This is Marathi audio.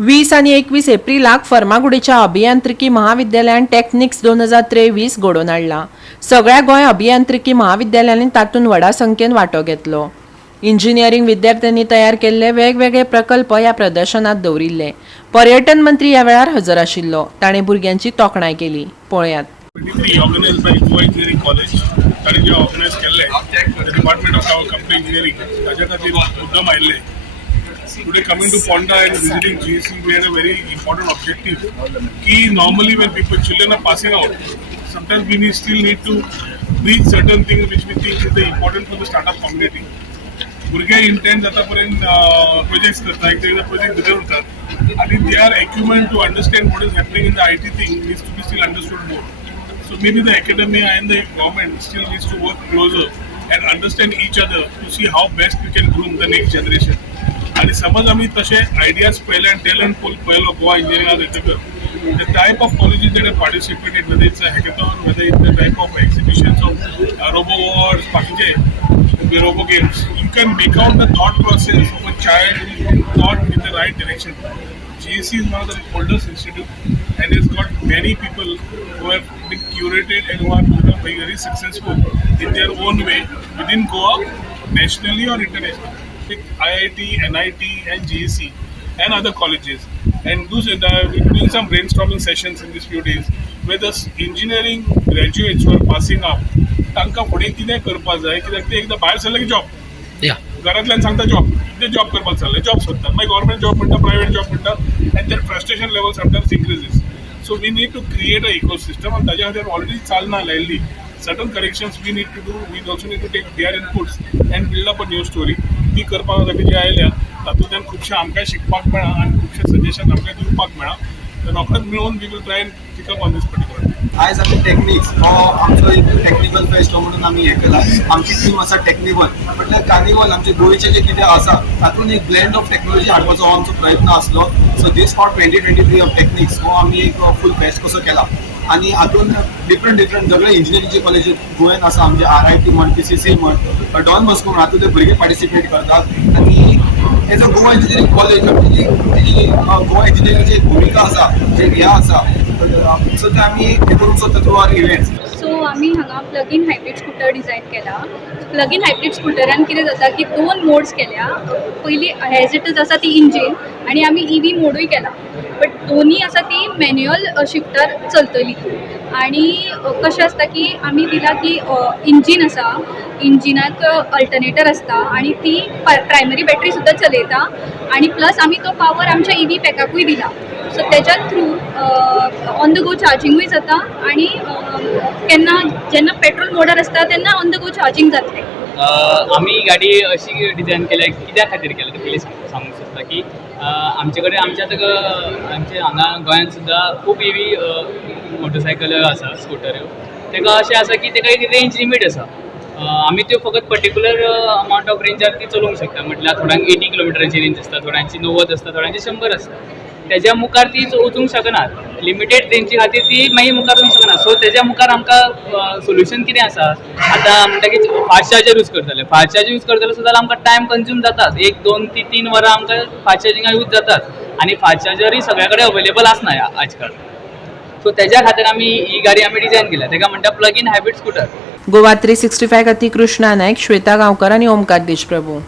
20 आणि 21 एप्रिलाक फर्मागुडीच्या अभियांत्रिकी महाविद्यालयान टेक्निक्स 2023 घडोवन हाडला। सगळ्या गोंय अभियांत्रिकी महाविद्यालयांनी तातूंत व्हडा संख्येन वांटो घेतलो। इंजिनियरिंग विद्यार्थ्यांनी तयार केल्ले वेगवेगळे प्रकल्प ह्या प्रदर्शनात दवरिल्ले। पर्यटन मंत्री ह्या वेळार हजर आशिल्लो। ताणे भुरग्यांची तोखणाय केली। पळयात। organized by GOA Engineering College आणि जे ऑर्गनाइज केले department of our company engineering ताच्या खातीर मुद्दम आयिल्ले today coming to Ponda and visiting GEC we had a very important objective ki normally when children are passing out sometimes we still need to reach certain things which we think is important for the startup community भुरगे इंटेंट आतापर्यंत प्रोजेक्ट्स करता एकदा प्रोजेक्ट भितर उरतात आणि they are acumen to understand what is happening in the IT thing needs to be still understood more. So maybe the academia and the government still needs to work closer and understand each other to see how best we can groom the next generation. आणि समज आम्ही तसे आयडियाज पहिले आणि टॅलेंट पूल पळयलो Goa इंजिनियरिंगान येतकर the type of colleges that have participated, whether it's a hackathon, whether it's the type of exhibitions of robo wars, बाकीचे robo games, you can make out the thought process of a child who thought in the right direction. GEC is one of the oldest institute and it's got many people who have been curated and who are become very successful in their own way within Goa, nationally or internationally. IIT, NIT and GEC and other colleges and we're doing some brainstorming sessions in these few days where the engineering graduates who are passing up तांकां फुडें कितें करपाक जाय कित्याक ते एकदां भायर सरले की जॉब घरांतल्यान सांगता जॉब कितें जॉब करपाक चालले जॉब सोदतात मागीर गव्हर्मेंट जॉब म्हणटा प्रायवेट जॉब म्हणटा and there frustration level sometimes increases so we need to create a ecosystem आनी ताच्या खातीर ऑलरेडी चालना लायिल्ली certain corrections we need to do. We also need to take their inputs and build up a new story. ती करपाक खातीर जे आयल्या तातूंतल्यान खुबशें आमकां शिकपाक मेळ्ळा आनी खुबशें सजेशन आमकां दिवपाक मेळ्ळा तर रोखडेंच मेळून we will try and pick up on these particular आयज आमी टेक्निक्स हो आमचो एक टेक्निकल फेस्ट म्हणून आमी हें केला आमची टीम आसा टेक्निकल म्हटल्यार कार्निवल आमचे गोंयचे जे कितें आसा तातूंत एक ब्लेंड ऑफ टेक्नॉलॉजी हाडपाचो हो आमचो प्रयत्न आसलो so this for 2023 of techniques हो आमी एक फूल फेस्ट कसो केला आणि हातून डिफरंट सगळे इंजिनियरिंगचे कॉलेज गोंयान आसा आमचे RIT म्हण PCC म्हण डॉन बॉस्को म्हण हातूंत ते भुरगे पार्टिसिपेट करतात आणि as a Goa engineering college आमची जी गोवा इंजिनियरिंगची भुमिका आसा जे हें आसा सो ते आमी हे करूंक सोदता थ्रू आवर इव्हेंट्स. सो आमी हांगा plug in hybrid scooter design केला. प्लग इन हायब्रीड स्कूटरान कितें जाता की 2 मोड्स केल्या. पयली हेजिटच आसा ती इंजीन आनी आमी EV मोडूय केला बट दोन्ही आसा ती मॅन्युअल शिफ्टार चलतली आणि कशें आसता की आमी दिला की इंजीन आसा इंजिनाक अल्टरनेटर आसता आणि ती प्रायमरी बॅटरी सुद्दां चलयता आणि प्लस आमी तो पावर आमच्या EV पॅकाकूय दिला सो तेच्या थ्रू ऑन द गो चार्जिंगूय जाता आणि केन्ना जेन्ना पेट्रोल मोडार आसता तेन्ना ऑन द गो चार्जिंग जातलें. आम्ही गाडी अशी डिझाईन केल्या कित्या खातीर केल्या ते पयलीं सांगूंक सोदता की आमचे कडेन आमचे हांगा गोंयांत सुद्दां खूब EV मोटरसायकल आसा स्कुटऱ्यो तेका अशें आसा की तेका एक रेंज लिमीट आसा आमी त्यो फकत पर्टिक्युलर अमावंट ऑफ रेंजार ती चलोवंक शकता म्हटल्यार थोड्यांक 80 किलोमिटराची रेंज आसता थोड्यांची 90 आसता थोड्यांची 100 आसता तेज्या मुखार ती वचूंक शकनात लिमिटेड रेंजी खातीर ती मागीर मुखार वचूंक शकना सो तेज्या मुखार आमकां सोल्युशन कितें आसा आतां म्हणटा की फास्ट चार्जर यूज करतले फास्ट चार्जर यूज करतले सुद्दां आमकां टायम कंज्यूम जातात 1, 2, 3 वरां आमकां फास्ट चार्जिंगाक यूज जातात आनी फास्ट चार्जरय सगळ्या कडेन अवेलेबल आसना आज काल सो तेज्या खातीर आमी ही गाडी आमी डिझायन केल्या तेका म्हणटा plug in hybrid scooter. Goa 365 खातीर कृष्णा नायक, श्वेता गांवकर आनी ओमकार देशप्रभू.